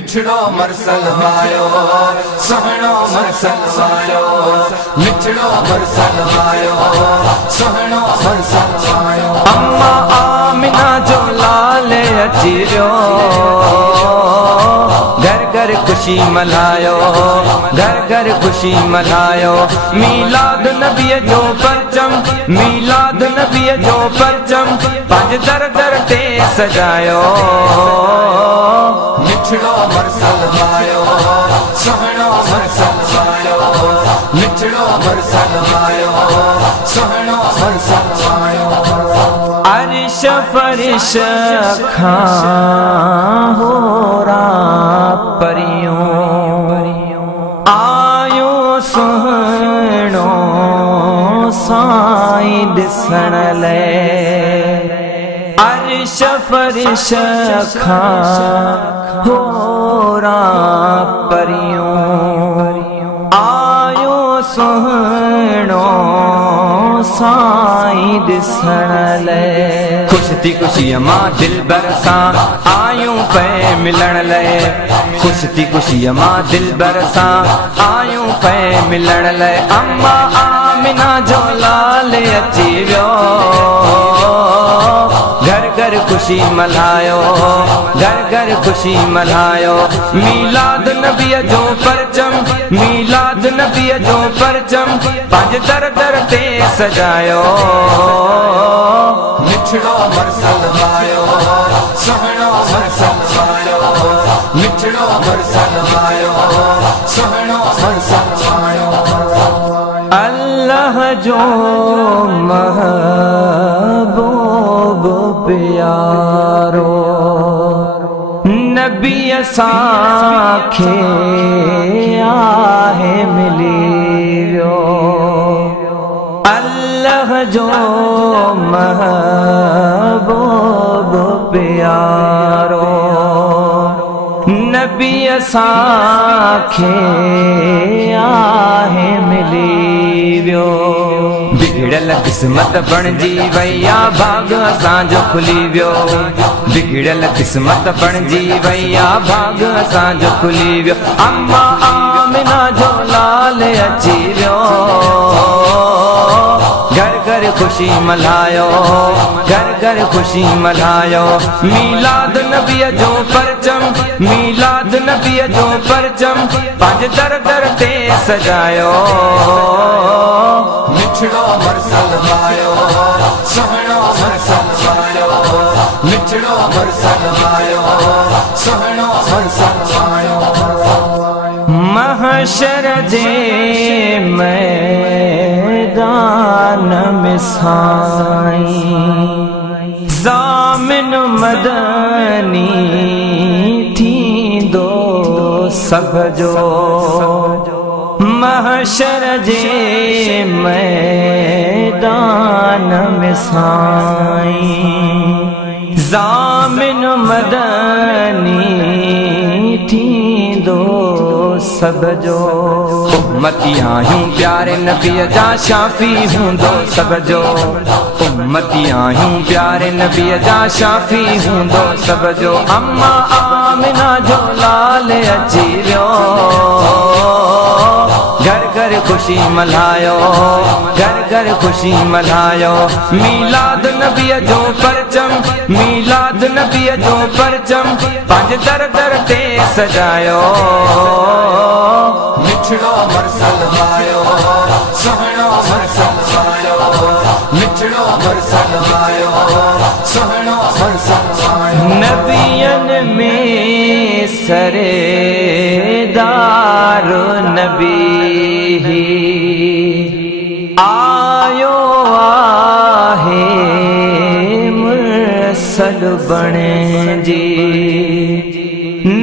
मिठड़ो मरसल आयो सोहणो मरसल आयो मिठड़ो मरसल आयो सोहणो मरसल आयो अम्मा आमिना जो लाल अची वियो घर घर खुशी मल्हायो घर घर खुशी मल्हायो मीलाद नबी जो परचम मीलाद नबी जो परचम पंज दर दर ते सजायो मिठड़ो मरसल आयो सोहणो मरसल आयो मिठड़ो मरसल आयो सोहणो मरसल आयो अर्श फरिश खां होरा परियों आयो सोहणो साईं दिसण ले अर्श फरिश खां होरा परियों आयो सोहणो साईं दिसण ले खुश थी खुशीअ मां दिलबर सां आयूं पे मिलण लाइ खुश थी खुशीअ मां दिलबर सां आयूं पे मिलण लाइ अम्मा आमिना जो लाल अची वियो घर घर खुशी मल्हायो घर घर खुशी मल्हायो मीलाद नबी जो परचम मीलाद नबी जो परचम पंज दर दर ते सजायो मिठड़ो मरसल आयो सोहणो मरसल आयो मिठड़ो मरसल आयो सोहणो मरसल आयो अल्लाह जो महबूब प्यारो नबी असांखे आहे मिली वियो अल्लाह जो महबूब प्यारो नबी असांखे आहे मिली वियो बिगड़ल किस्मत बणजी वैया भाग असांजो खुली वियो बिगड़ल किस्मत बणजी वैया भाग असांजो खुली वियो अम्मा आमिना जो लाल अची वियो घर घर खुशी मल्हायो घर घर खुशी मल्हायो मीलाद नबी जो परचम मीलाद नबी जो परचम पंज दर दर ते सजायो मिठड़ो मरसल आयो सोहणो मरसल आयो मिठड़ो मरसल आयो सोहणो मरसल आयो महशर जे मैदान में साईं ज़ामिन मदनी थींदो सब जो महशर जे मैदान में साईं ज़ामिन मदनी थींदो सब जो उम्मती आहियूं प्यारे नबी जा शाफी हूंदो सब जो उम्मती आहियूं प्यारे नबी जा शाफी हूंदो सब जो अम्मा आमिना जो लाल अची वियो घर घर खुशी मल्हायो घर घर खुशी मल्हायो मीलाद नबी जो परचम मीलाद नबी जो परचम पंज दर दर ते सजायो मिठड़ो मरसल आयो सोहणो मरसल आयो मिठड़ो मरसल आयो सोहणो मरसल आयो नबियन में सरेदार नबी आयो आहे मुरसल बणे जी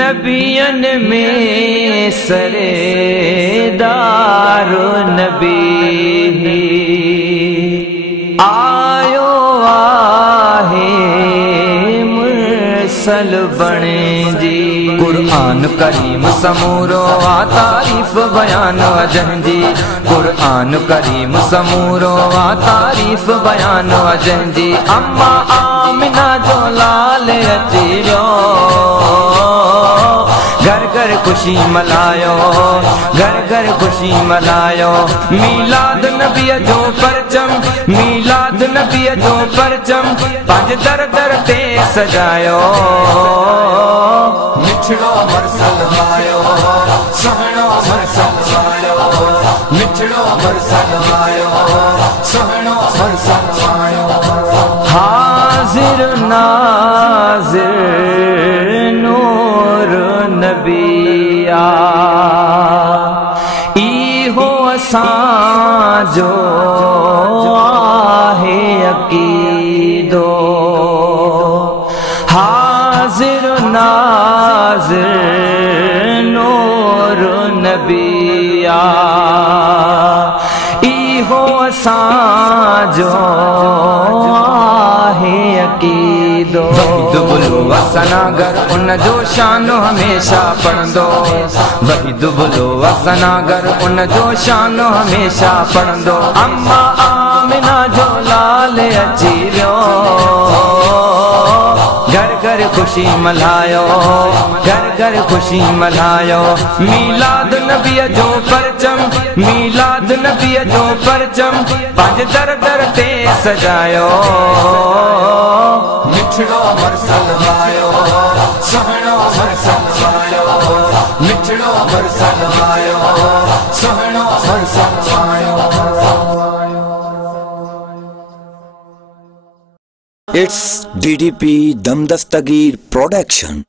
नबियन में सरेदार नबी आयो आहे मुरसल बणे जी कुरान करीम समूरो आ तारीफ बयान अजन जी कुरान करीम समूरो आ तारीफ बयान अजन जी अम्मा आमिना जो लाल अची वियो घर घर खुशी मल्हायो, घर घर खुशी मल्हायो। मीलाद नबीअ जो परचम, मीलाद नबीअ जो परचम पंज दर दर ते सजायो। मिठड़ो मरसल आयो, सुहिणो मरसल आयो, मिठड़ो मरसल आयो, सुहिणो मरसल आयो। हाजिर नाज़िर नूर नबिया, इहो असांजो आहे अक़ीदो। हाजिर नाज़िर नूर नबिया, इहो असांजो आहे अक़ीदो। दुबलो असनागर उन जो शानो हमेशा पढ़ंदो, वही दुबलो असनागर उन जो शानो हमेशा पढ़ंदो। अम्मा आमिना जो लाल अची वियो, घर घर खुशी मल्हायो, घर घर खुशी मल्हायो। मीलाद नबीअ जो परचम, मीलाद नबीअ जो परचम पंज दर दर ते सजायो। मिठड़ो मरसल आयो, सुहिणो मरसल आयो, मिठड़ो मरसल आयो, सुहिणो मरसल आयो। It's DDP Damdastagir Production.